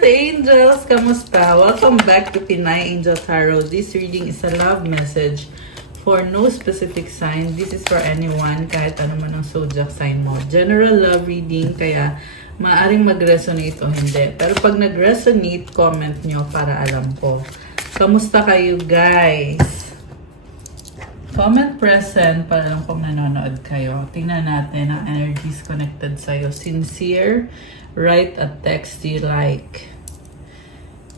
Earth Angels! Kamusta? Welcome back to Pinay Angel Tarot. This reading is a love message for no specific sign. This is for anyone, kahit ano man ang zodiac sign mo. General love reading, kaya maaring mag-resonate o hindi. Pero pag nag-resonate, comment nyo para alam ko. Kamusta kayo, guys? Comment present para lang kung nanonood kayo. Tingnan natin ang energies connected sa'yo. Sincere, write a text you like.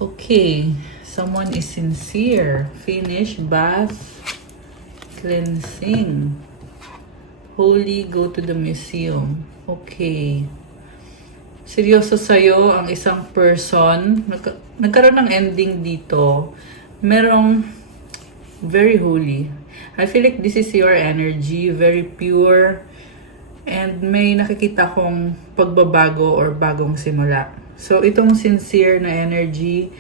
Okay, someone is sincere. Finish, bath, cleansing. Holy, go to the museum. Okay. Seryoso sa'yo ang isang person. Nagkaroon ng ending dito. Merong very holy. I feel like this is your energy, very pure, and may nakikita kong pagbabago or bagong simula. So, itong sincere na energy,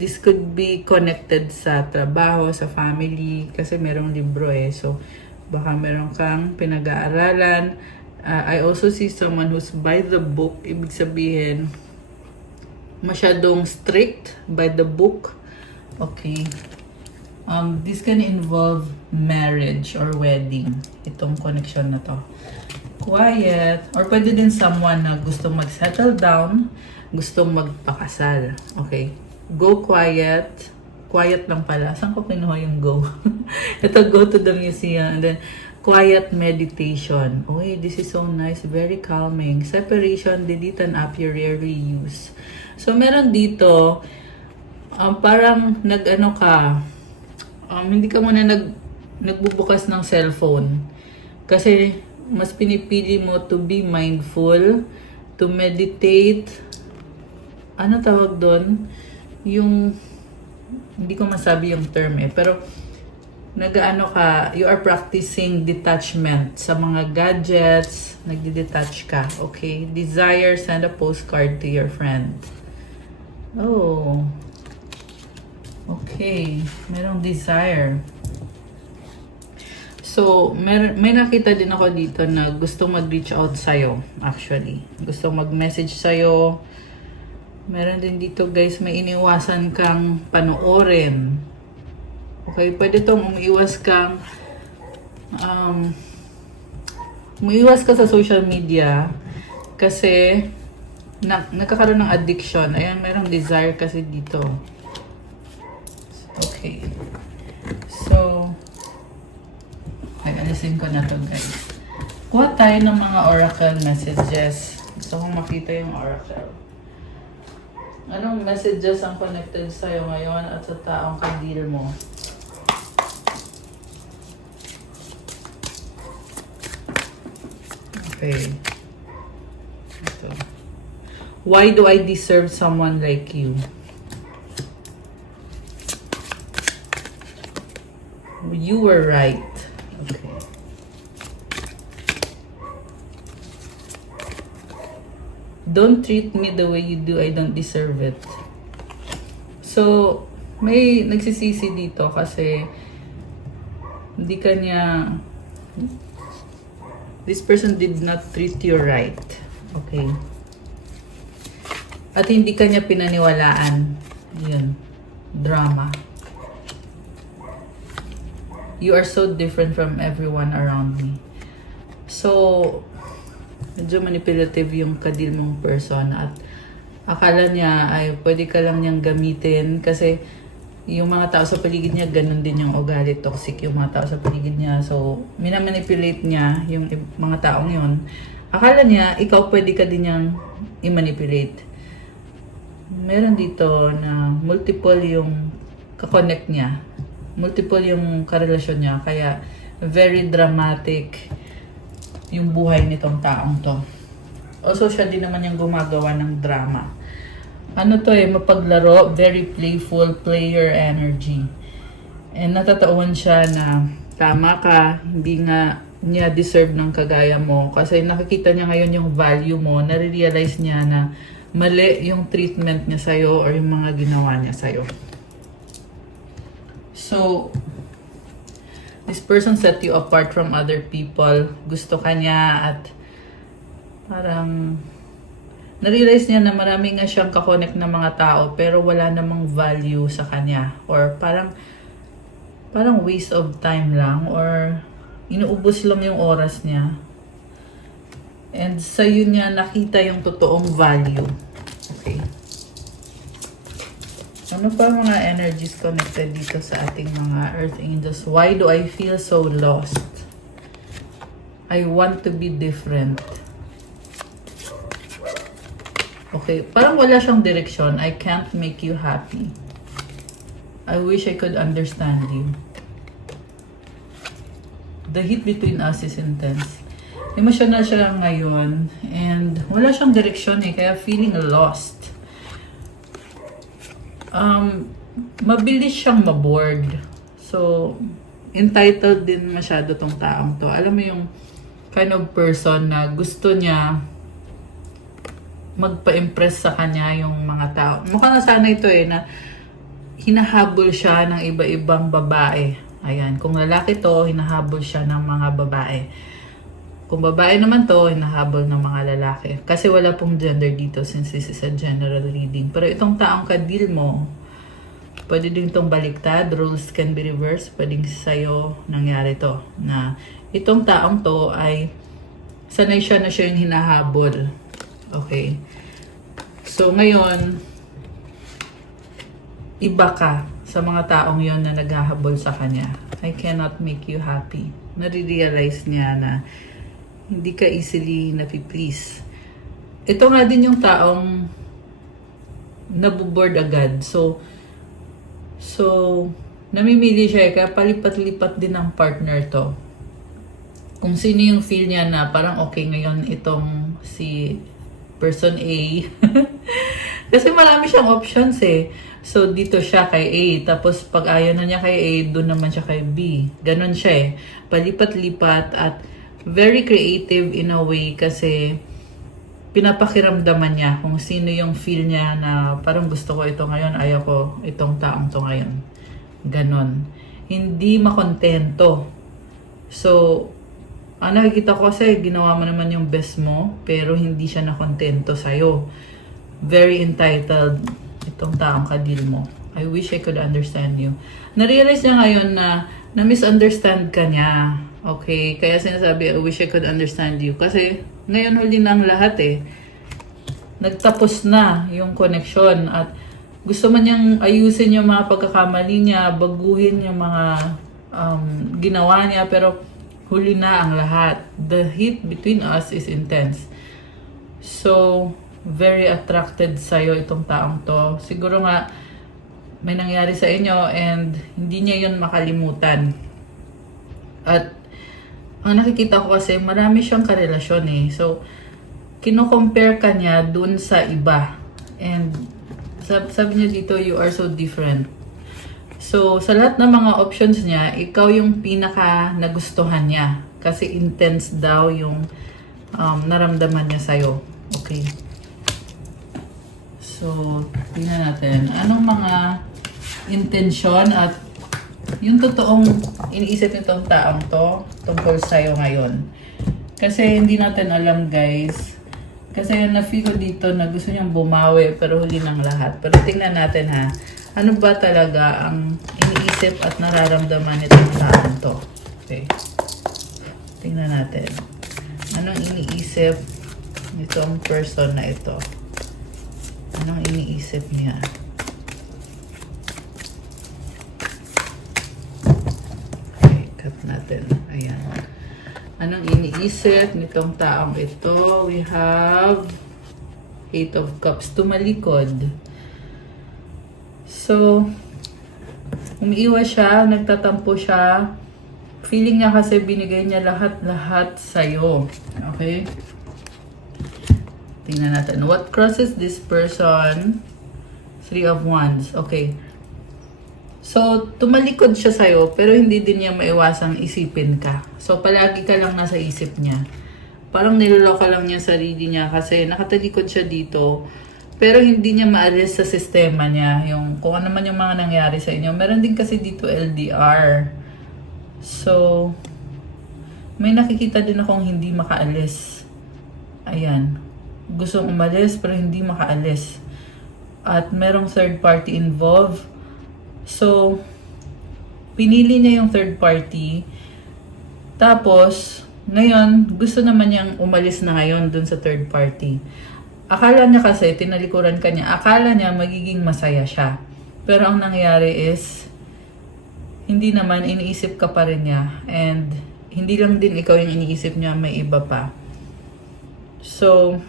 this could be connected sa trabaho, sa family, kasi merong libro eh. So, baka meron kang pinag-aaralan. I also see someone who's by the book. Ibig sabihin, masyadong strict by the book. Okay. This can involve marriage or wedding. Itong connection na to. Quiet. Or pwede din someone na gusto mag-settle down, gusto magpakasal. Okay. Go quiet. Quiet lang pala. Saan ko kinuha yung go? Ito, go to the museum. And then, quiet meditation. Okay, this is so nice. Very calming. Separation, delete an app you rarely use. So, meron dito, parang nag-ano ka, hindi ka muna nagbubukas ng cellphone. Kasi mas pinipili mo to be mindful, to meditate. Ano tawag doon? Yung, hindi ko masabi yung term eh. Pero, nag-ano ka, you are practicing detachment sa mga gadgets. Nagdi-detach ka. Okay? Desire, send a postcard to your friend. Oh. Okay, merong desire. So, may nakita din ako dito na gusto mag-reach out sa'yo, actually. Gusto mag-message sa'yo. Meron din dito, guys, may iniwasan kang panoorin. Okay, pwede tong umiiwas kang, umiiwas ka sa social media kasi nagkakaroon ng addiction. Ayan, merong desire kasi dito. Okay. So, alisin ko na to, guys. Kuha tayo ng mga oracle messages. Gusto kong makita yung oracle. Anong messages ang connected sa'yo ngayon at sa taong ka-deal mo? Okay. Ito. Why do I deserve someone like you? You were right. Okay. Don't treat me the way you do. I don't deserve it. So, may nagsisisi dito kasi hindi kanya, this person did not treat you right. Okay. At hindi kanya pinaniwalaan. Yun. Drama. You are so different from everyone around me. So, medyo manipulative yung kadil mong person at akala niya ay pwede ka lang niyang gamitin kasi yung mga tao sa paligid niya, ganun din yung ugali, toxic yung mga tao sa paligid niya. So, minamanipulate niya yung mga taong yun. Akala niya, ikaw pwede ka din niyang i-manipulate. Meron dito na multiple yung kakonect niya. Multiple yung karelasyon niya. Kaya, very dramatic yung buhay nitong taong to. Also, siya din naman yung gumagawa ng drama. Ano to eh, mapaglaro, very playful, player energy. And natatauhan siya na tama ka, hindi nga niya deserve ng kagaya mo. Kasi nakikita niya ngayon yung value mo, nare-realize niya na mali yung treatment niya sa'yo or yung mga ginawa niya sa'yo. So, this person set you apart from other people. Gusto ka niya at parang Na-realize niya na marami nga siyang kakonect na mga tao pero wala namang value sa kanya. Or parang waste of time lang or inuubos lang yung oras niya. And sa yun niya nakita yung totoong value. Okay. Ano pa mga energies connected dito sa ating mga Earth Angels? Why do I feel so lost? I want to be different. Okay, parang wala siyang direksyon. I can't make you happy. I wish I could understand you. The heat between us is intense. Emotional siya ngayon and wala siyang direksyon kaya feeling lost. Mabilis siyang mabored. So, entitled din masyado tong taong to. Alam mo yung kind of person na gusto niya magpa-impress sa kanya yung mga tao. Mukhang sana ito na hinahabol siya ng iba-ibang babae. Ayan, kung lalaki to, hinahabol siya ng mga babae. Kung babae naman to, hinahabol ng mga lalaki. Kasi wala pong gender dito since this is a general reading. Pero itong taong kadil mo, pwede din itong baliktad. Roles can be reversed. Pwedeng sa'yo nangyari to. Na itong taong to ay sanay siya na siya yung hinahabol. Okay. So ngayon, iba ka sa mga taong yon na naghahabol sa kanya. I cannot make you happy. Nare-realize niya na hindi ka easily napi-please. Ito nga din yung taong nabuboard agad. So namimili siya kaya palipat-lipat din ang partner to. Kung sino yung feel niya na parang okay ngayon itong si person A. Kasi marami siyang options So, dito siya kay A. Tapos, pag ayaw na niya kay A, doon naman siya kay B. Ganon siya Palipat-lipat at very creative in a way kasi pinapakiramdaman niya kung sino yung feel niya na parang gusto ko ito ngayon, ayaw ko itong taong to ngayon. Ganon. Hindi makontento. So, ang nakikita ko kasi ginawa mo naman yung best mo pero hindi siya nakontento sa'yo. Very entitled itong taong kadil mo. I wish I could understand you. Na-realize niya ngayon na na-misunderstand ka niya. Okay? Kaya sinasabi, I wish I could understand you. Kasi ngayon huli na ang lahat Nagtapos na yung connection at gusto man niyang ayusin yung mga pagkakamali niya, baguhin yung mga ginawa niya, pero huli na ang lahat. The heat between us is intense. So, very attracted sa'yo itong taong to. Siguro nga, may nangyari sa inyo and hindi niya yun makalimutan. At, ang nakikita ko kasi, marami siyang karelasyon So, kino-compare ka niya dun sa iba. And, sabi niya dito, you are so different. So, sa lahat ng mga options niya, ikaw yung pinaka nagustuhan niya. Kasi intense daw yung naramdaman niya sa'yo. Okay. So, tingnan natin. Anong mga intensyon at yung totoong iniisip nitong taong to tungkol sa'yo ngayon. Kasi hindi natin alam, guys. Kasi na-feel ko dito na gusto niyang bumawi pero huli ng lahat. Pero tingnan natin ano ba talaga ang iniisip at nararamdaman nitong taong to. Okay. Tingnan natin. Anong iniisip nitong person na ito? Anong iniisip niya? Okay, cut natin. Ayan. Anong iniisip nitong taong ito? We have Eight of Cups. Tumalikod. So, umiiwas siya, nagtatampo siya. Feeling niya kasi binigay niya lahat-lahat sa'yo. Okay? Tingnan natin. What crosses this person? Three of Wands. Okay. So, tumalikod siya sa'yo, pero hindi din niya maiwasang isipin ka. So, palagi ka lang nasa isip niya. Parang niloloko lang niya sarili niya kasi nakatalikod siya dito. Pero hindi niya maalis sa sistema niya. Yung, kung ano man yung mga nangyari sa inyo. Meron din kasi dito LDR. So, may nakikita din akong hindi makaalis. Ayan. gustong umalis pero hindi makaalis. At merong third party involved. So, pinili niya yung third party. Tapos, ngayon, gusto naman niyang umalis na ngayon dun sa third party. Akala niya kasi, tinalikuran ka niya, akala niya magiging masaya siya. Pero ang nangyari is, hindi naman, iniisip ka pa rin niya. And, hindi lang din ikaw yung iniisip niya, may iba pa. So,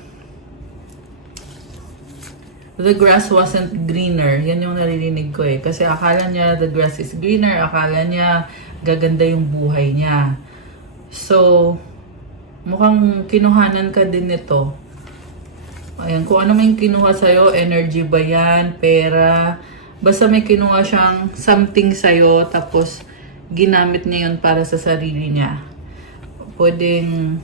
the grass wasn't greener. Yan yung naririnig ko eh. Kasi akala niya the grass is greener. Akala niya gaganda yung buhay niya. So, mukhang kinuhanan ka din nito. Ayan, kung ano may kinuha sa'yo, energy ba yan, pera. Basta may kinuha siyang something sa'yo, tapos ginamit niya yun para sa sarili niya. Pwedeng...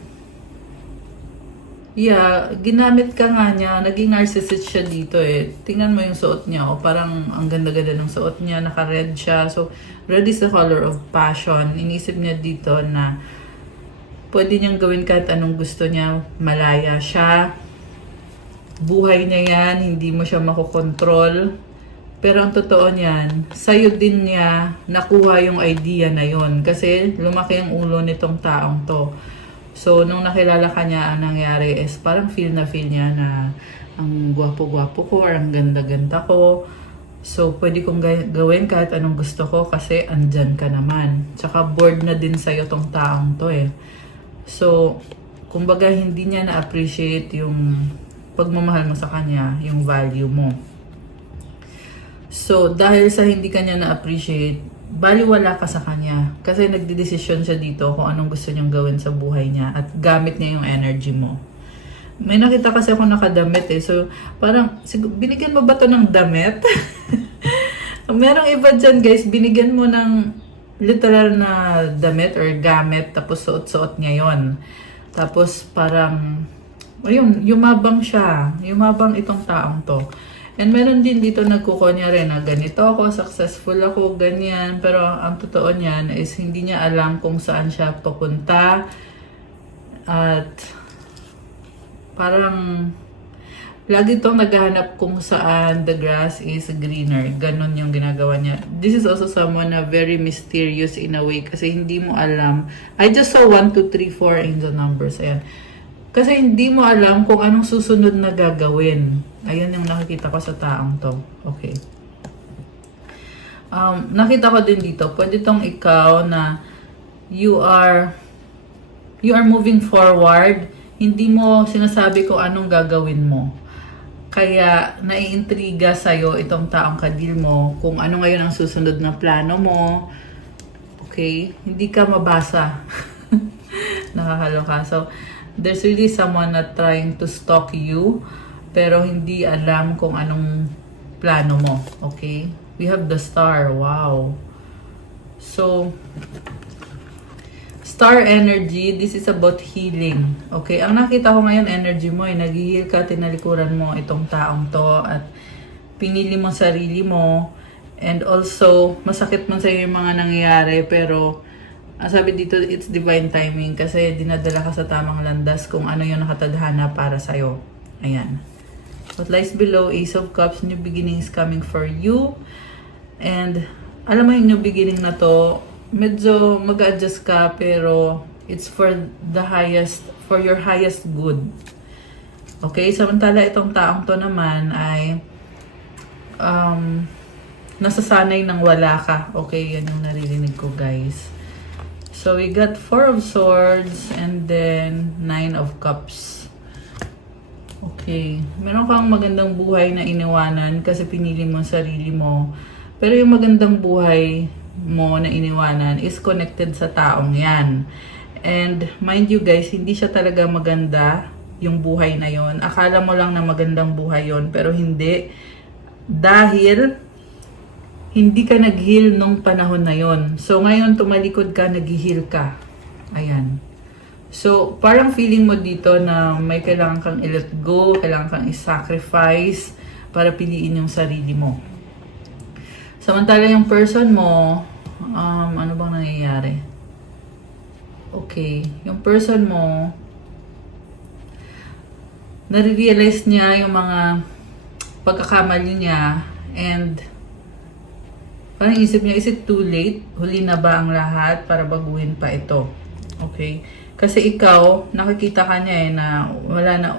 Yeah, ginamit ka nga niya. Naging narcissist siya dito eh. Tingnan mo yung suot niya. O parang ang ganda-ganda ng suot niya. Naka-red siya. So, red is the color of passion. Inisip niya dito na pwede niyang gawin kahit anong gusto niya. Malaya siya. Buhay niya yan. Hindi mo siya makokontrol. Pero ang totoo niyan, sa'yo din niya nakuha yung idea na yon. Kasi lumaki ang ulo nitong taong to. So, nung nakilala ka niya, ang nangyari is parang feel niya na ang gwapo-gwapo ko or ang ganda-ganda ko. So, pwede kong gawin kahit anong gusto ko kasi andyan ka naman. Tsaka bored na din sa'yo tong taong to eh. So, kumbaga hindi niya na-appreciate yung pagmamahal mo sa kanya, yung value mo. So, dahil sa hindi kanya na-appreciate, baliwala ka sa kanya. Kasi nagdedesisyon siya dito kung anong gusto niyang gawin sa buhay niya at gamit niya yung energy mo. May nakita kasi ako nakadamit eh. So, parang, binigyan mo ba to ng damit? Merong iba dyan guys, binigyan mo ng literal na damit or gamit tapos suot-suot niya yon. Tapos parang, ayun, yumabang siya. Yumabang itong taong to. And meron din dito nagkukunya rin na ganito ako, successful ako, ganyan. Pero ang totoo niyan is hindi niya alam kung saan siya papunta. At parang lagi itong naghahanap kung saan the grass is greener. Ganon yung ginagawa niya. This is also someone na very mysterious in a way kasi hindi mo alam. I just saw 1, 2, 3, 4 angel numbers. Ayan. Kasi hindi mo alam kung anong susunod na gagawin. Ayun yung nakikita ko sa taong to. Okay. Nakita ko din dito, pwede tong ikaw na you are moving forward. Hindi mo sinasabi kung anong gagawin mo. Kaya naiintriga sa'yo itong taong kadil mo kung ano ngayon ang susunod na plano mo. Okay? Hindi ka mabasa. Nakakaloka. So, there's really someone na trying to stalk you pero hindi alam kung anong plano mo. Okay? We have the star. Wow. So, star energy, this is about healing. Okay? Ang nakita ko ngayon, energy mo ay nag-heal ka, tinalikuran mo itong taong to at pinili mo sarili mo. And also, masakit man sa'yo yung mga nangyayari pero sabi dito, it's divine timing kasi dinadala ka sa tamang landas kung ano yung nakatadhana para sa'yo. Ayan. What lies below, Ace of Cups, new beginnings coming for you. And alam mo yung new beginning na to, medyo mag-adjust ka pero it's for the highest, for your highest good. Okay? Samantala itong taong to naman ay nasasanay ng wala ka. Okay? Yan yung naririnig ko guys. So, we got 4 of Swords and then 9 of Cups. Okay. Meron kang magandang buhay na iniwanan kasi pinili mo sarili mo. Pero yung magandang buhay mo na iniwanan is connected sa taong yan. And mind you guys, hindi siya talaga maganda yung buhay na yon. Akala mo lang na magandang buhay yon pero hindi. Dahil hindi ka nag-heal nung panahon na yon. So, ngayon, tumalikod ka, nag-heal ka. Ayan. So, parang feeling mo dito na may kailangan kang i-let go, kailangan kang i-sacrifice para piliin yung sarili mo. Samantala yung person mo, ano bang nangyayari? Okay. Yung person mo, nare-realize niya yung mga pagkakamali niya and parang isip niya, is it too late? Huli na ba ang lahat para baguhin pa ito? Okay? Kasi ikaw, nakikita ka niya na wala na,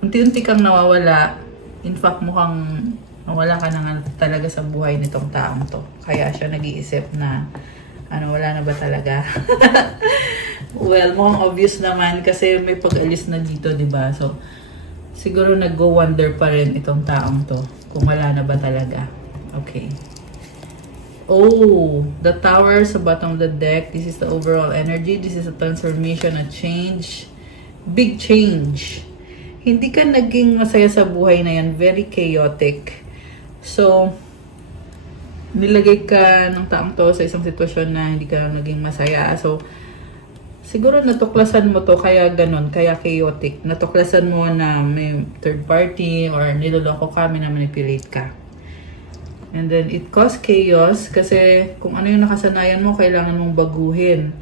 unti-unti kang nawawala. In fact, mukhang wala ka na nga talaga sa buhay nitong taong to. Kaya siya nag-iisip na, wala na ba talaga? Well, mukhang obvious naman kasi may pag-alis na dito, diba? So, siguro nag-go wonder pa rin itong taong to kung wala na ba talaga. Okay. Oh, the tower sa bottom of the deck. This is the overall energy. This is a transformation, a change. Big change. Hindi ka naging masaya sa buhay na yan. Very chaotic. So, nilagay ka ng taong to sa isang sitwasyon na hindi ka naging masaya. So, siguro natuklasan mo to kaya ganun, kaya chaotic. Natuklasan mo na may third party or niloloko ka, manipulate ka. And then, it caused chaos kasi kung ano yung nakasanayan mo, kailangan mong baguhin.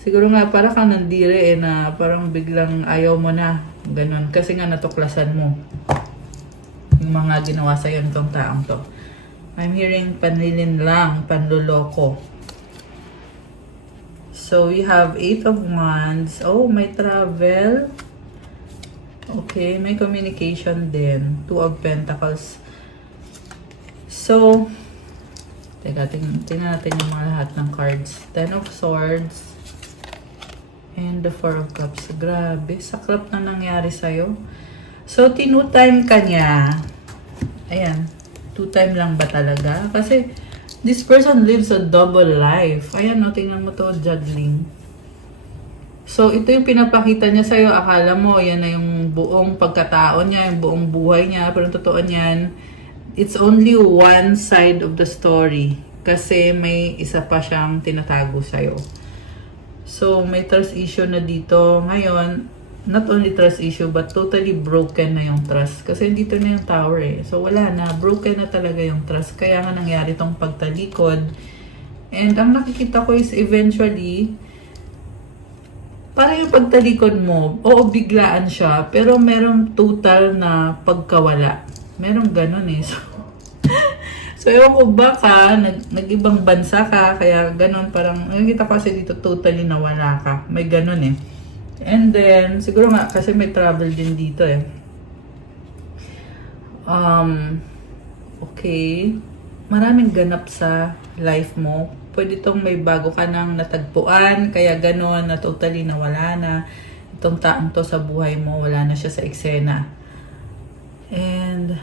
Siguro nga, para kang nandire na parang biglang ayaw mo na. Ganun. Kasi nga natuklasan mo yung mga ginawa sa'yo nitong taong to. I'm hearing panlilin lang, panloloko. So, we have 8 of Wands. Oh, may travel. Okay, may communication din. 2 of Pentacles. So, teka, tingnan natin yung mga lahat ng cards. 10 of Swords. And the 4 of Cups. Grabe, saklap na nangyari sa'yo. So, tinutime ka niya. Ayan, 2-time lang ba talaga? Kasi, this person lives a double life. Ayan, no, tingnan mo to, juggling. So, ito yung pinapakita niya sa'yo. Akala mo, yan na yung buong pagkatao niya, yung buong buhay niya. Pero totoo niyan, it's only one side of the story. Kasi may isa pa siyang tinatago sa'yo. So, may trust issue na dito. Ngayon, not only trust issue, but totally broken na yung trust. Kasi dito na yung tower eh. So, wala na. Broken na talaga yung trust. Kaya nga nangyari tong pagtalikod. And ang nakikita ko is eventually, parang yung pagtalikod mo, oo, biglaan siya, pero merong total na pagkawala. Merong ganun eh. So ewan ko baka, nag-ibang bansa ka, kaya ganun parang, nakikita ko kasi dito totally nawala ka. May ganun eh. And then, siguro nga, kasi may travel din dito eh. Okay. Maraming ganap sa life mo. Pwede itong may bago ka nang natagpuan, kaya ganun, na totally nawala na. Itong taong to sa buhay mo, wala na siya sa eksena. And,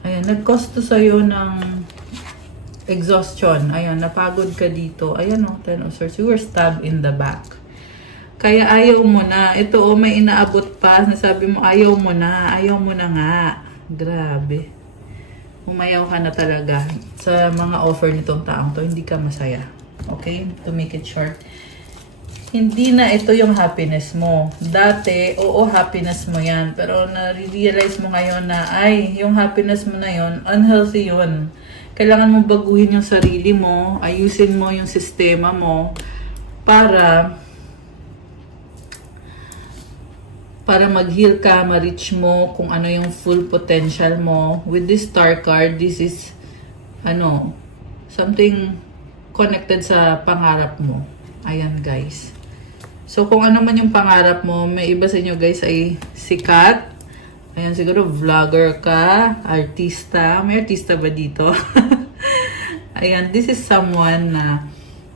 ayan, nag-cause to sa'yo ng exhaustion. Ayan, napagod ka dito. Ayan o, 10 of Swords. You were stabbed in the back. Kaya ayaw mo na. Ito o, may inaabot pa. Nasabi mo, ayaw mo na. Ayaw mo na nga. Grabe. Umayaw ka na talaga sa mga offer nitong taong to. Hindi ka masaya. Okay? To make it short. Hindi na ito yung happiness mo. Dati, oo, happiness mo yan. Pero na-realize mo ngayon na, ay, yung happiness mo na yon, unhealthy yun. Kailangan mo baguhin yung sarili mo, ayusin mo yung sistema mo para mag-heal ka, ma-reach mo kung ano yung full potential mo. With this star card, this is something connected sa pangarap mo. Ayan, guys. So, kung ano man yung pangarap mo, may iba sa inyo, guys, ay sikat. Ayan, siguro vlogger ka, artista. May artista ba dito? Ayan, this is someone na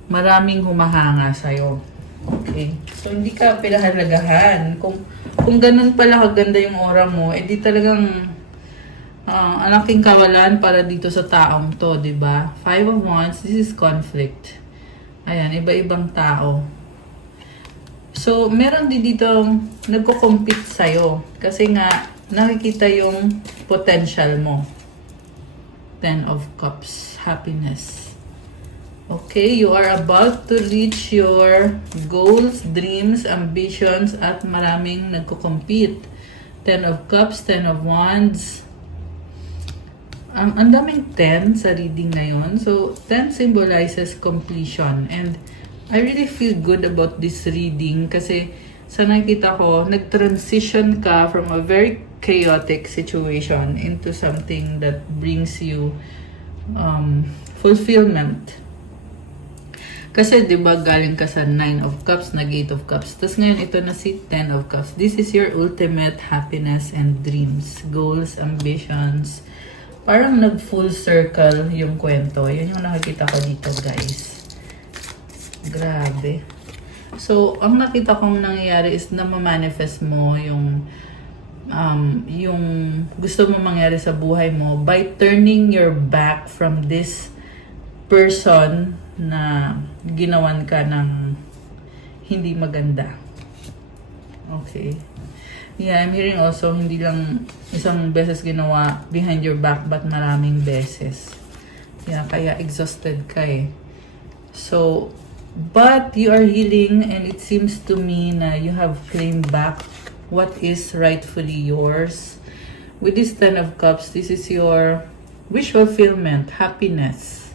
maraming humahanga sa'yo. Okay? So, hindi ka pinahalagahan. Kung ganun pala kaganda yung aura mo, edi talagang ang laking kawalan para dito sa taong to, diba? 5 of Wands, this is conflict. Ayan, iba-ibang tao. So, meron din dito nagko-compete sa'yo. Kasi nga, nakikita yung potential mo. 10 of Cups, happiness. Okay, you are about to reach your goals, dreams, ambitions, at maraming nagko-compete. 10 of Cups, 10 of Wands. Ang daming 10 sa reading na yun. So, 10 symbolizes completion. And I really feel good about this reading kasi Sa nakikita ko, nag-transition ka from a very chaotic situation into something that brings you fulfillment. Kasi 'di ba galing ka sa 9 of Cups, nag 8 of Cups. Tapos ngayon ito na si 10 of Cups. This is your ultimate happiness and dreams, goals, ambitions. Parang nag full circle yung kwento. Yun yung nakikita ko dito, guys. Grabe. So, ang nakita kong nangyayari is na ma-manifest mo yung gusto mo mangyari sa buhay mo by turning your back from this person na ginawan ka ng hindi maganda. Okay. Yeah, I'm hearing also hindi lang isang beses ginawa behind your back but maraming beses. Yeah, kaya exhausted ka eh. So, but you are healing and it seems to me na you have claimed back what is rightfully yours. With this 10 of Cups, this is your wish fulfillment, happiness.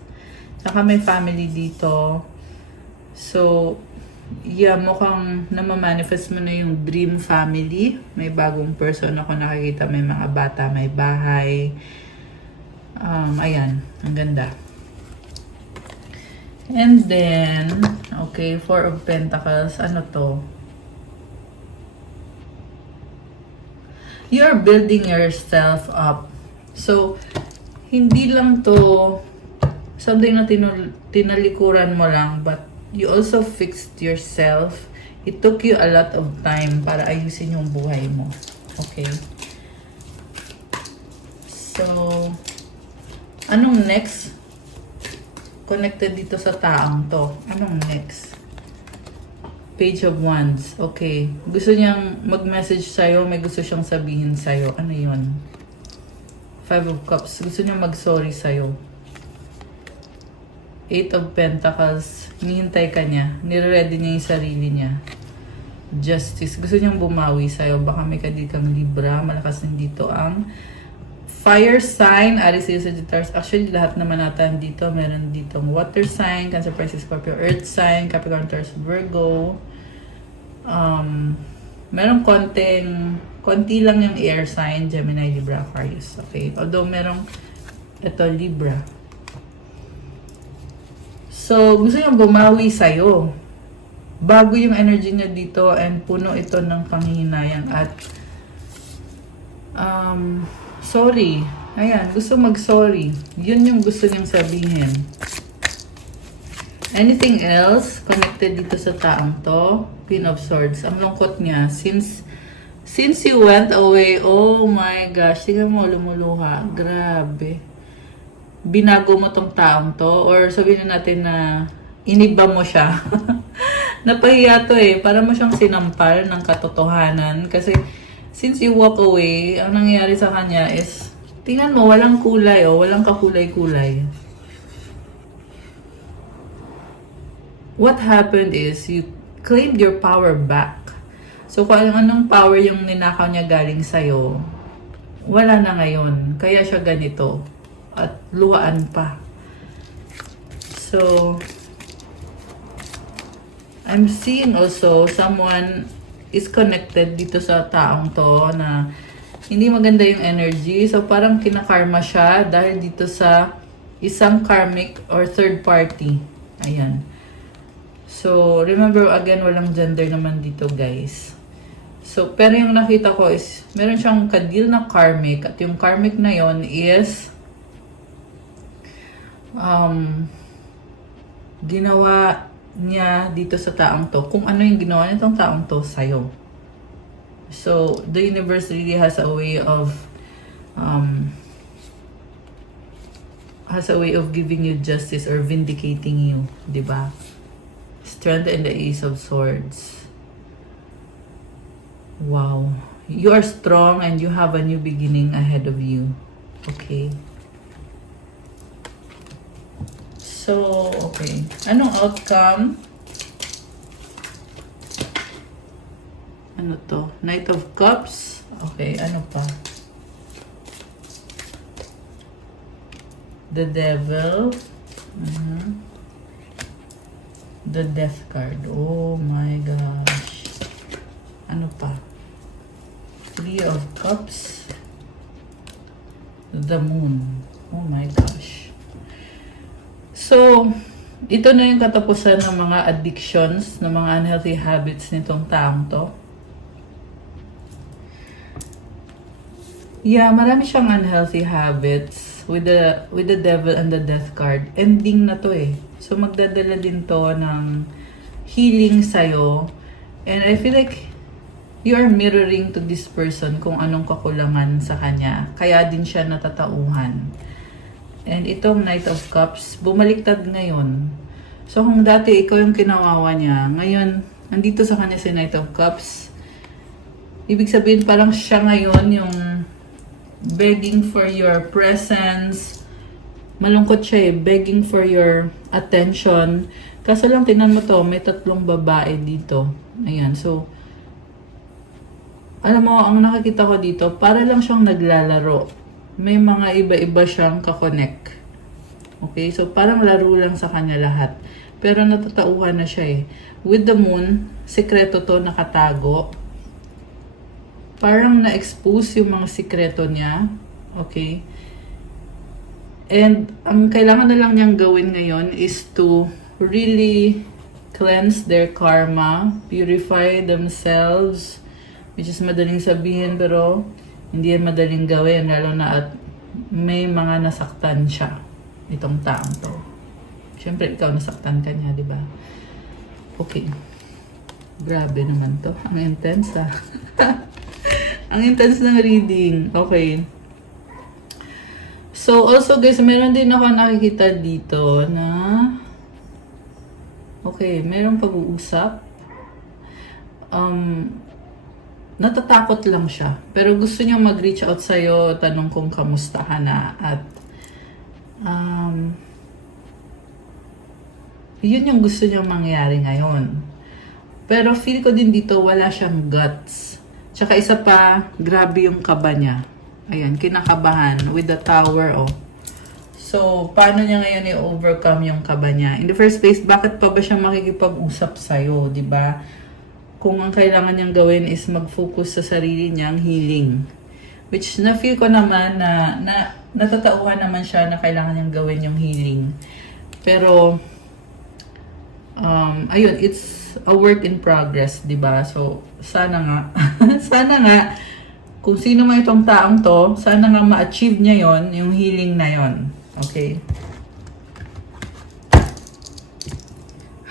Saka may family dito. So, yeah, mukhang namamanifest mo na yung dream family. May bagong person ako nakikita. May mga bata, may bahay. Ayan, ang ganda. And then, okay, 4 of Pentacles. Ano to? You're building yourself up. So, hindi lang to something na tinalikuran mo lang, but you also fixed yourself. It took you a lot of time para ayusin yung buhay mo. Okay? So, anong next? Connected dito sa taong to. Anong next? Page of Wands. Okay. Gusto niyang mag-message sa'yo. May gusto siyang sabihin sa'yo. Ano yun? 5 of Cups. Gusto niyang mag-sorry sa'yo. 8 of Pentacles. Hinihintay ka niya. Nire-ready niya yung sarili niya. Justice. Gusto niyang bumawi sa'yo. Baka may kadikang Libra. Malakas din dito ang fire sign, Aries, Leo, Sagittarius. Actually, lahat naman natin dito. Meron ditong water sign, Cancer, Pisces, Scorpio, earth sign, Capricorn, Taurus, Virgo. Meron konti lang yung air sign, Gemini, Libra, Aquarius. Okay? Although merong ito, Libra. So, gusto niyang bumawi sa'yo. Bago yung energy niya dito and puno ito ng panghihinayang at sorry. Ayan, gusto mag-sorry. Yun yung gusto niyang sabihin. Anything else connected dito sa taong to? Queen of Swords. Ang lungkot niya. Since you went away, oh my gosh. Tingnan mo, lumuluha. Grabe. Binago mo tong taong to. Or sabihin na natin na iniba mo siya. Napahiya to eh. Para mo siyang sinampal ng katotohanan. Kasi since you walk away, ang nangyayari sa kanya is, tingnan mo, walang kulay o, walang kakulay-kulay. What happened is, you claimed your power back. So, kung anong power yung ninakaw niya galing sa'yo, wala na ngayon. Kaya siya ganito. At luhaan pa. So, I'm seeing also someone is connected dito sa taong to na hindi maganda yung energy. So, parang kinakarma siya dahil dito sa isang karmic or third party. Ayan. So, remember again, walang gender naman dito, guys. So, pero yung nakita ko is, meron siyang kadil na karmic at yung karmic na yon is ginawa niya dito sa taong to. Kung ano yung ginawa nitong taong to sa'yo. So, the universe really has a way of giving you justice or vindicating you, di ba? Strength and the Ace of Swords. Wow. You are strong and you have a new beginning ahead of you. Okay. So, okay. Anong outcome? Ano to? Knight of Cups. Okay, ano pa? The Devil. The Death card. Oh my gosh. Ano pa? Three of Cups. The Moon. Oh my gosh. So, ito na yung katapusan ng mga addictions, ng mga unhealthy habits nitong taong to. Yeah, marami siyang unhealthy habits with the devil and the death card. Ending na to eh. So magdadala din to ng healing sa'yo. And I feel like you are mirroring to this person kung anong kakulangan sa kanya. Kaya din siya natatauhan. And itong Knight of Cups, bumaliktad ngayon. So kung dati ikaw yung kinawawa niya, ngayon, nandito sa kanya si Knight of Cups. Ibig sabihin parang siya ngayon yung begging for your presence. Malungkot siya eh, begging for your attention. Kaso lang, tingnan mo to, may 3 babae dito. Ayan, so, alam mo, ang nakakita ko dito, para lang siyang naglalaro. May mga iba-iba siyang kakonect. Okay, so parang laro lang sa kanya lahat. Pero natatauhan na siya eh. With the Moon, sekreto to nakatago. Parang na-expose yung mga sikreto niya. Okay? And ang kailangan na lang niyang gawin ngayon is to really cleanse their karma, purify themselves, which is madaling sabihin pero hindi yan madaling gawin, lalo na at may mga nasaktan siya, itong taong to. Siyempre, ikaw nasaktan ka niya, di ba? Okay. Grabe naman to. Ang intense ah. Ang intense ng reading. Okay. So, also guys, meron din ako nakikita dito na okay, meron pag-uusap. Natatakot lang siya. Pero gusto niya mag-reach out sa'yo, tanong kung kamusta ka na. At yun yung gusto niyang mangyari ngayon. Pero feel ko din dito, wala siyang guts. Tsaka isa pa, grabe yung kaba niya. Ayan, kinakabahan with the tower, oh. So, paano niya ngayon i-overcome yung kaba niya? In the first place, bakit pa ba siya makikipag-usap sa'yo, di ba? Kung ang kailangan niyang gawin is mag-focus sa sarili niyang healing. Which, na-feel ko naman na natatauhan naman siya na kailangan niyang gawin yung healing. Pero, ayun, it's a work in progress, di ba? So, sana nga, sana nga, kung sino man itong taong to, sana nga ma-achieve niya yon, yung healing na yon. Okay?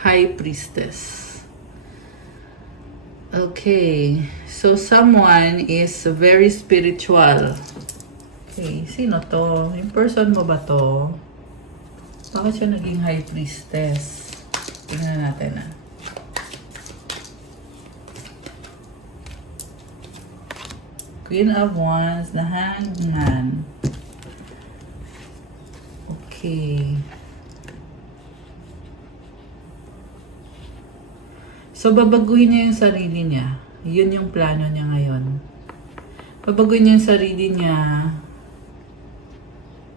High Priestess. Okay. So, someone is very spiritual. Okay. Sino to? Yung person mo ba to? Bakit siya naging High Priestess? Tingnan natin ah. Queen of Wands, the Hangman. Okay. So, babaguhin niya yung sarili niya. Yun yung plano niya ngayon. Babaguhin niya yung sarili niya.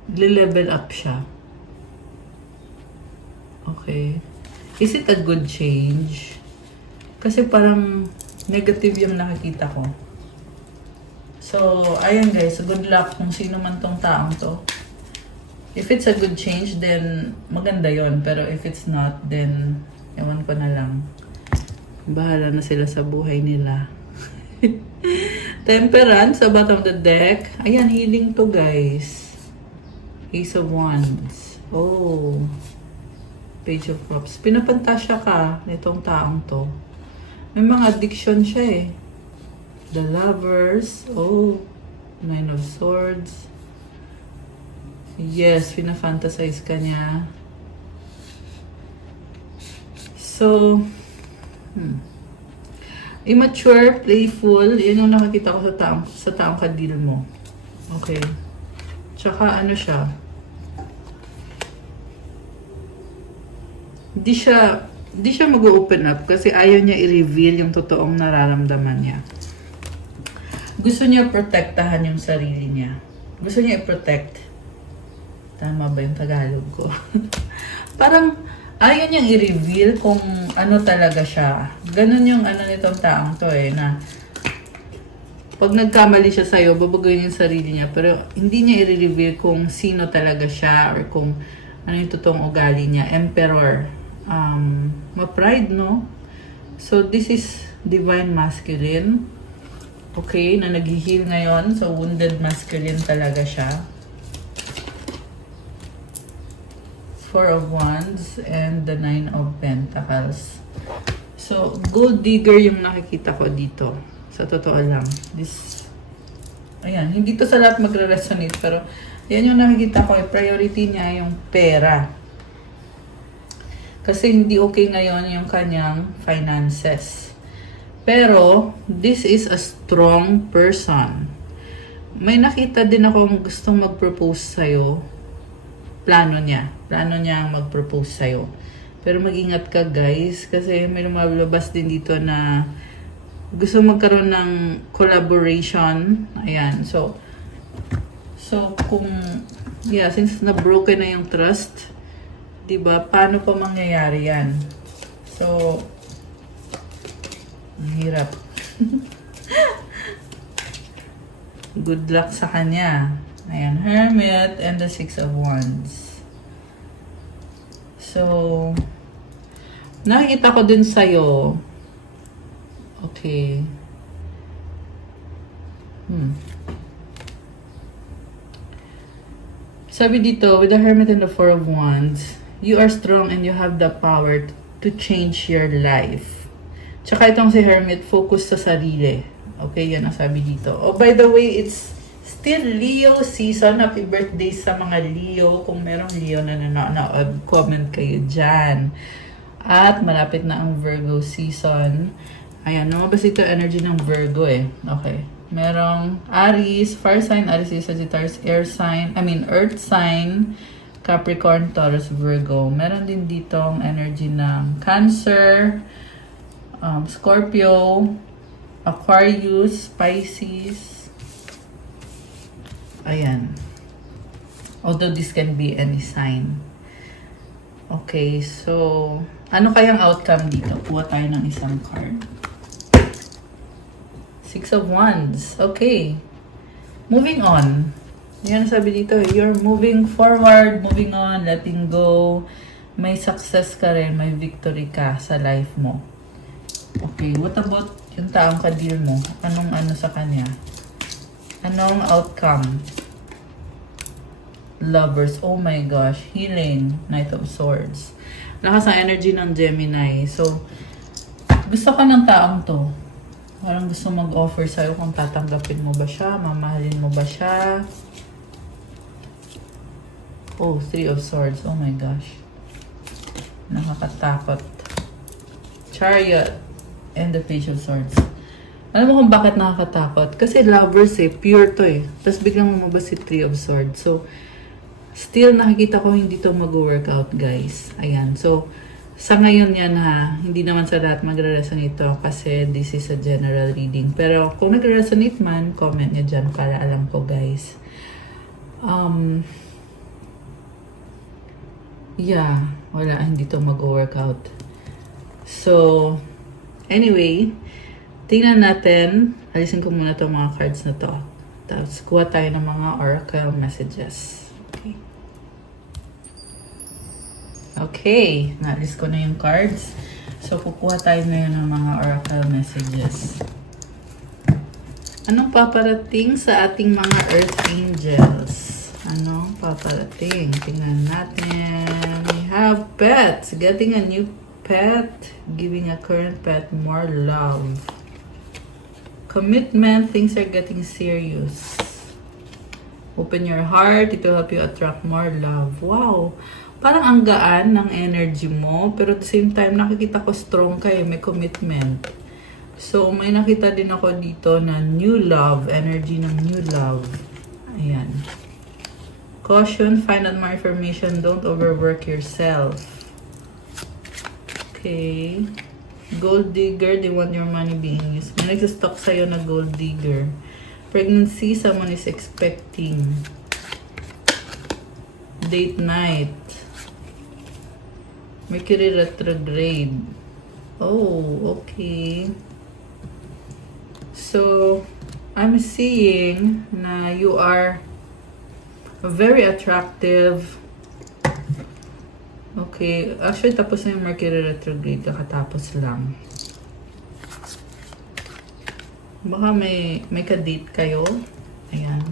Level up siya. Okay. Is it a good change? Kasi parang negative yung nakikita ko. So, ayan guys, good luck kung sino man tong taong to. If it's a good change, then maganda yon. Pero if it's not, then ewan ko na lang. Bahala na sila sa buhay nila. Temperance sa bottom of the deck. Ayan, healing to guys. Ace of Wands. Oh. Page of Cups. Pinapantasya ka nitong taong to. May mga addiction siya eh. The Lovers. Oh. Nine of Swords. Yes, pinafantasize ka niya. So, immature, playful. Yun yung nakakita ko sa taong kadil mo. Okay. Tsaka ano siya. Di siya mag-open up kasi ayaw niya i-reveal yung totoong nararamdaman niya. Gusto niya protektahan yung sarili niya. Gusto niya i-protect. Tama ba yung Tagalog ko? Parang ayaw niyang i-reveal kung ano talaga siya. Ganun yung ano nitong taong to eh, na pag nagkamali siya sa'yo, babaguhin yung sarili niya. Pero hindi niya i-reveal kung sino talaga siya or kung ano yung totoong ugali niya. Emperor. Ma-pride, no? So, this is Divine Masculine. Okay, na nag-heal ngayon. So, wounded masculine talaga siya. Four of Wands and the Nine of Pentacles. So, gold digger yung nakikita ko dito. Sa totoo lang. Ayan, hindi to sa lahat magre-resonate, pero yan yung nakikita ko. Priority niya yung pera. Kasi hindi okay ngayon yung kanyang finances. Pero, this is a strong person. May nakita din akong gustong mag-propose sa'yo. Plano niya mag-propose sa'yo. Pero mag-ingat ka guys, kasi may lumalabas din dito na gusto magkaroon ng collaboration. Ayan, so kung, since na-broken na yung trust, diba, paano pa mangyayari yan? So, ang hirap. Good luck sa kanya. Ayan, Hermit and the Six of Wands. So, nakikita ko din sa'yo. Okay. Sabi dito, with the Hermit and the Four of Wands, you are strong and you have the power to change your life. Tsaka itong si Hermit, focus sa sarili. Okay, yan ang sabi dito. Oh, by the way, it's still Leo season. Happy birthday sa mga Leo. Kung merong Leo na nanonood, comment kayo dyan. At malapit na ang Virgo season. Ayan, lumabas ito energy ng Virgo eh. Okay. Merong Aries, fire sign, Aries, Sagittarius, earth sign, Capricorn, Taurus, Virgo. Meron din dito ang energy ng Cancer, Scorpio, Aquarius, Pisces. Ayan. Although this can be any sign. Okay, so ano kayang outcome dito? Kuha tayo ng isang card. Six of Wands. Okay. Moving on. Yan sabi dito, you're moving forward, moving on, letting go. May success ka rin, may victory ka sa life mo. Okay, what about yung taong ka-deal mo? Anong ano sa kanya? Anong outcome? Lovers. Oh my gosh. Healing. Knight of Swords. Lakas ang energy ng Gemini. So, gusto ka ng taong to. Parang gusto mag-offer sa'yo kung tatanggapin mo ba siya, mamahalin mo ba siya. Oh, Three of Swords. Oh my gosh. Nakakatakot. Chariot. And the Page of Swords. Alam mo kung bakit nakakatakot? Kasi lovers pure to Tapos biglang lumabas si Three of Swords. So, still nakikita ko hindi to mag-workout guys. Ayan. So, sa ngayon yan hindi naman sa lahat magre-resonate to kasi this is a general reading. Pero kung nagre-resonate man, comment nyo dyan para alam ko guys. Wala, hindi to mag-workout. So, anyway, tingnan natin. Alisin ko muna itong mga cards na to. Tapos, kuha tayo ng mga oracle messages. Okay, naalis ko na yung cards. So, kukuha tayo ngayon ng mga oracle messages. Anong paparating sa ating mga Earth Angels? Anong paparating? Tingnan natin. We have pets. Getting a new pet. Giving a current pet more love. Commitment. Things are getting serious. Open your heart. It will help you attract more love. Wow! Parang ang gaan ng energy mo, pero at the same time, nakikita ko strong kayo, may commitment. So, may nakita din ako dito na new love, energy ng new love. Ayan. Caution, find out more information, don't overwork yourself. Okay. Gold digger, they want your money being used. May nagsastock sa'yo na gold digger. Pregnancy, someone is expecting. Date night. Mercury retrograde. Oh, okay. So, I'm seeing na you are very attractive. Okay, actually tapos na yung Mercury retrograde, kakatapos lang. Baka may ka-date kayo. Ayan.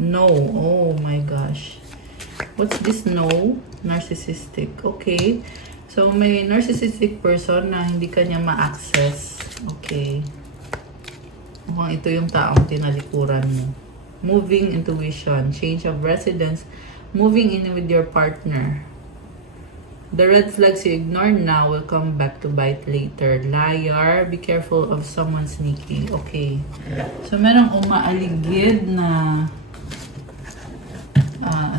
No. Oh my gosh. What's this no? Narcissistic. Okay. So, may narcissistic person na hindi kanya ma-access. Okay. Mukhang ito yung taong tinalikuran mo. Moving intuition. Change of residence. Moving in with your partner. The red flags you ignore now will come back to bite later. Liar. Be careful of someone sneaky. Okay. So, merong umaaligid na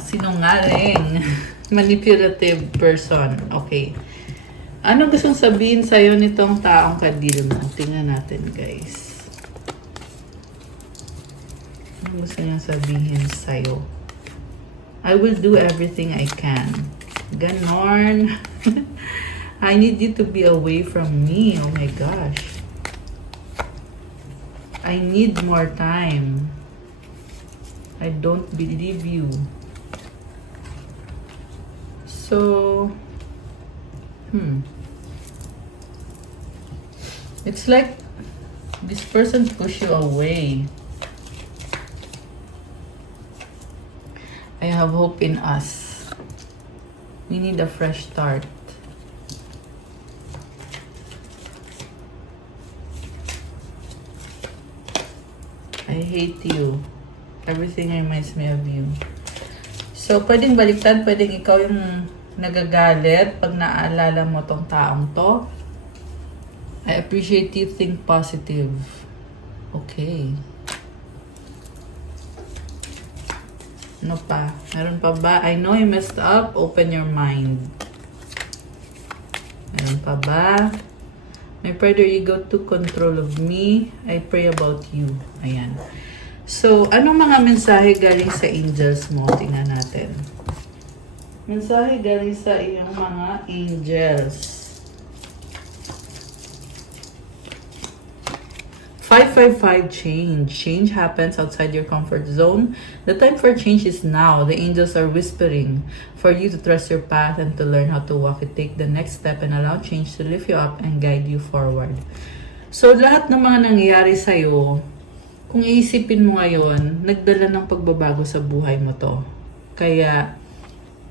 sinungaling. Manipulative person. Okay. Ano gustong sabihin sa'yo nitong taong kadil mo? Tingnan natin, guys. Ano gusto niyang sabihin sa'yo? I will do everything I can. Ganon. I need you to be away from me. Oh my gosh. I need more time. I don't believe you. So, it's like this person push you away. I have hope in us. We need a fresh start. I hate you. Everything reminds me of you. So, pwedeng baliktad, pwedeng ikaw yung nagagalit pag naaalala mo tong taong to. I appreciate you, think positive. Okay. Ano pa? Meron pa ba? I know you messed up. Open your mind. Meron pa ba? My prayer ego took control of me. I pray about you. Ayan. So, anong mga mensahe galing sa angels mo? Tingnan natin. Mensahe galing sa iyong mga angels. 555 change. Change happens outside your comfort zone. The time for change is now. The angels are whispering for you to trust your path and to learn how to walk it. Take the next step and allow change to lift you up and guide you forward. So, lahat ng mga nangyayari sa'yo, kung iisipin mo ngayon, nagdala ng pagbabago sa buhay mo to. Kaya,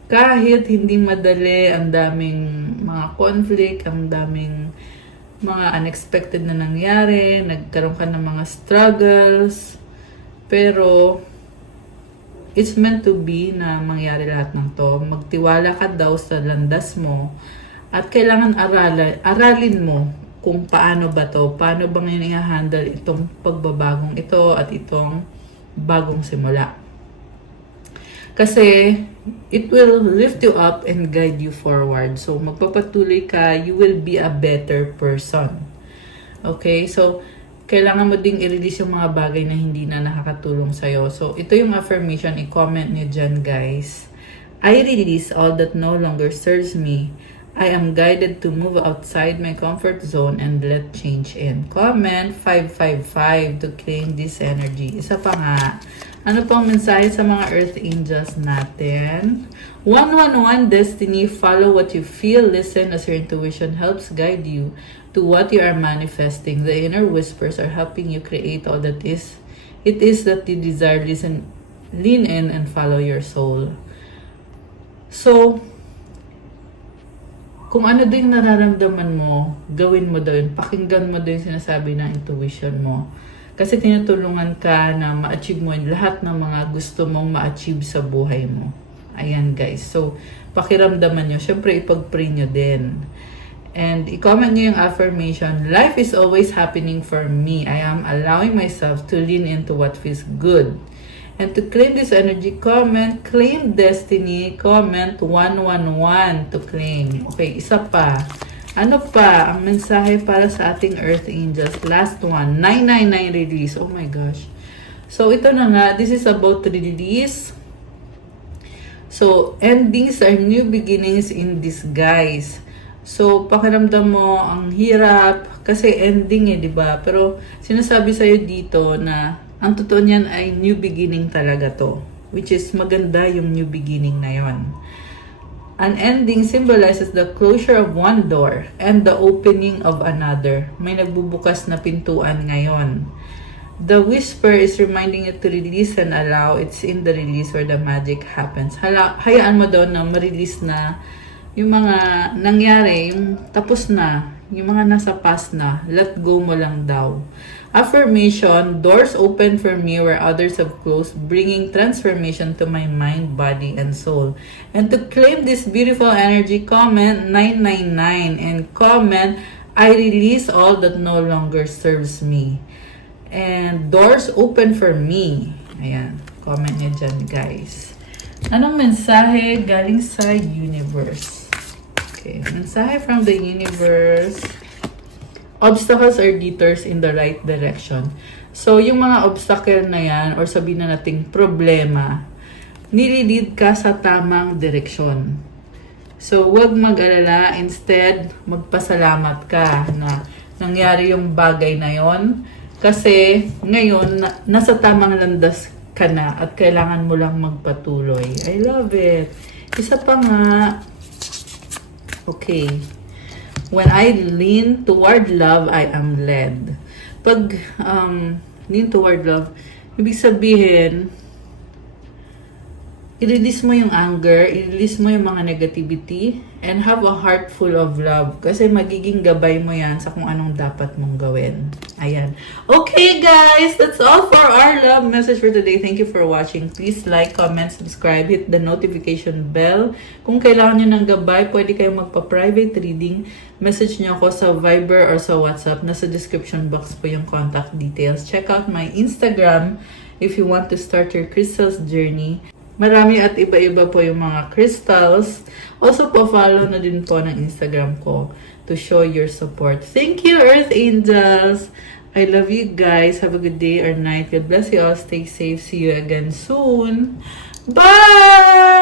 kahit hindi madali, ang daming mga conflict, ang daming mga unexpected na nangyari, nagkaroon ka ng mga struggles, pero it's meant to be na mangyari lahat ng to. Magtiwala ka daw sa landas mo at kailangan aralin mo kung paano ba to, paano ba ngayon i-handle itong pagbabagong ito at itong bagong simula. Kasi it will lift you up and guide you forward. So, magpapatuloy ka, you will be a better person. Okay? So, kailangan mo ding i-release yung mga bagay na hindi na nakakatulong sa'yo. So, ito yung affirmation, i-comment niyo dyan, guys. I release all that no longer serves me. I am guided to move outside my comfort zone and let change in. Comment 555 to claim this energy. Isa pa nga. Ano pang mensahe sa mga Earth Angels natin? 111 Destiny, follow what you feel, listen as your intuition helps guide you to what you are manifesting. The inner whispers are helping you create all that is. It is that you desire, listen, lean in and follow your soul. So, kung ano din nararamdaman mo, gawin mo daw yun. Pakinggan mo daw yung sinasabi ng intuition mo. Kasi tinutulungan ka na ma-achieve mo lahat ng mga gusto mong ma-achieve sa buhay mo. Ayan guys. So, pakiramdaman nyo. Siyempre, ipag-pray nyo din. And i-comment nyo yung affirmation. Life is always happening for me. I am allowing myself to lean into what feels good. And to claim this energy, comment, claim destiny, comment 111 to claim. Okay, isa pa. Ano pa ang mensahe para sa ating Earth Angels? Last one, 999 release. Oh my gosh. So, ito na nga. This is about release. So, endings are new beginnings in disguise. So, pakiramdam mo, ang hirap, kasi ending di ba? Pero, sinasabi sa'yo dito na, ang totoo niyan ay new beginning talaga to. Which is, maganda yung new beginning na yon. An ending symbolizes the closure of one door and the opening of another. May nagbubukas na pintuan ngayon. The whisper is reminding you to release and allow. It's in the release where the magic happens. Hayaan mo daw na ma-release na yung mga nangyari, yung tapos na, yung mga nasa past na. Let go mo lang daw. Affirmation, doors open for me where others have closed, bringing transformation to my mind, body, and soul. And to claim this beautiful energy, comment 999 and comment, I release all that no longer serves me. And doors open for me. Ayan, comment nyo dyan, guys. Anong mensahe galing sa universe? Okay, mensahe from the universe. Obstacles or detours in the right direction. So, yung mga obstacle na yan, or sabihin na nating problema, nililid ka sa tamang direksyon. So, huwag mag-alala. Instead, magpasalamat ka na nangyari yung bagay na yon. Kasi, ngayon, nasa tamang landas ka na at kailangan mo lang magpatuloy. I love it. Isa pa nga. Okay. When I lean toward love, I am led. Pag lean toward love, ibig sabihin, i-release mo yung anger, i-release mo yung mga negativity, and have a heart full of love. Kasi magiging gabay mo yan sa kung anong dapat mong gawin. Ayan. Okay, guys! That's all for our love message for today. Thank you for watching. Please like, comment, subscribe, hit the notification bell. Kung kailangan nyo ng gabay, pwede kayong magpa-private reading. Message nyo ako sa Viber or sa WhatsApp. Nasa description box po yung contact details. Check out my Instagram if you want to start your crystals journey. Marami at iba-iba po yung mga crystals. Also po, follow na din po ng Instagram ko to show your support. Thank you, Earth Angels! I love you guys. Have a good day or night. God bless you all. Stay safe. See you again soon. Bye!